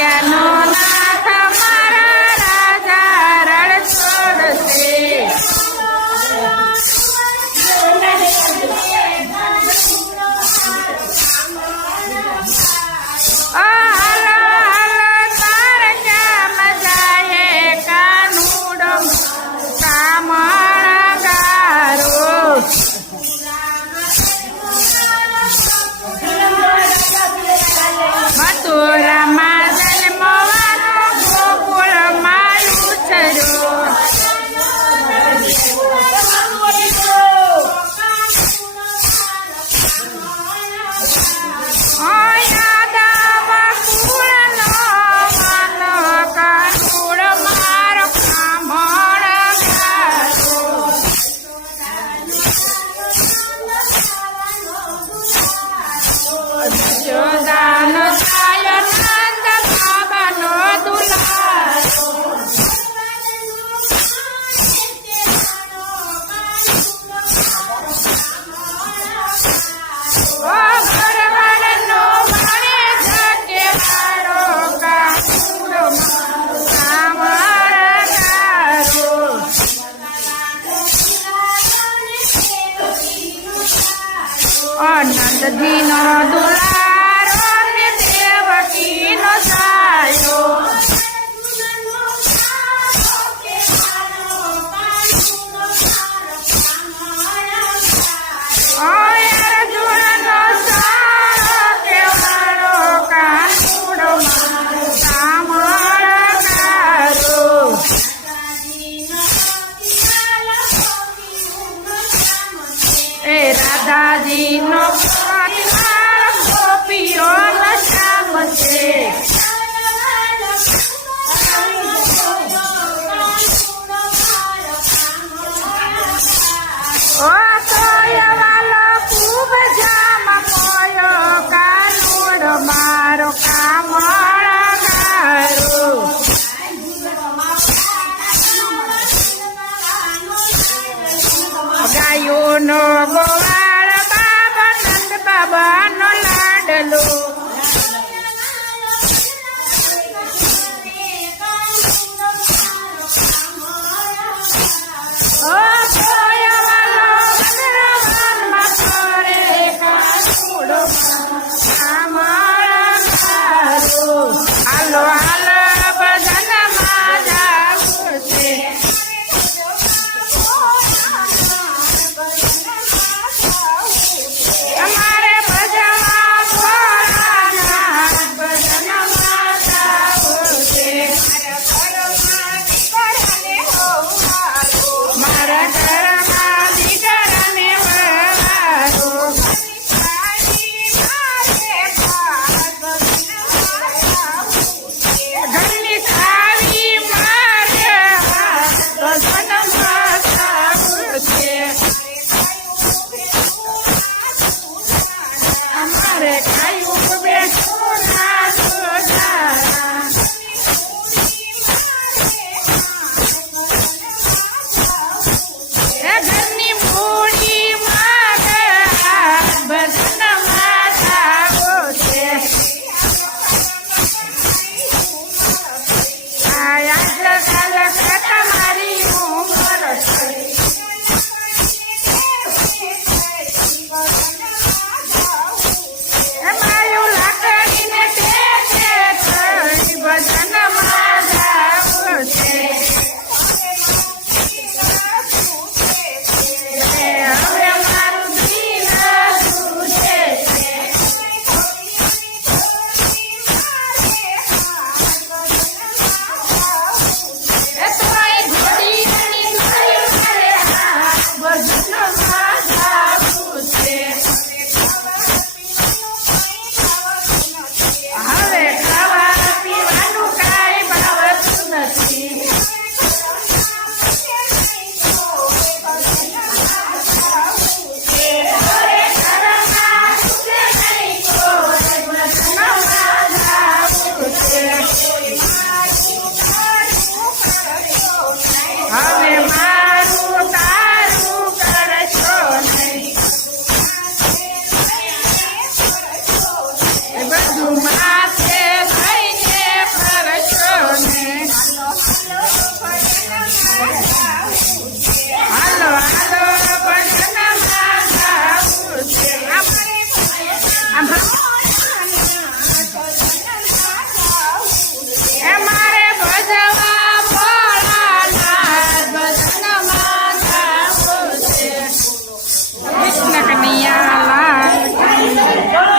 again. આનંદજીનો દુલારો ને દેવકીનો સાયો ઓય અર્જુનનો ગાયો નો ગોવાળ બાબા નંદ બાબા નો લાડલો.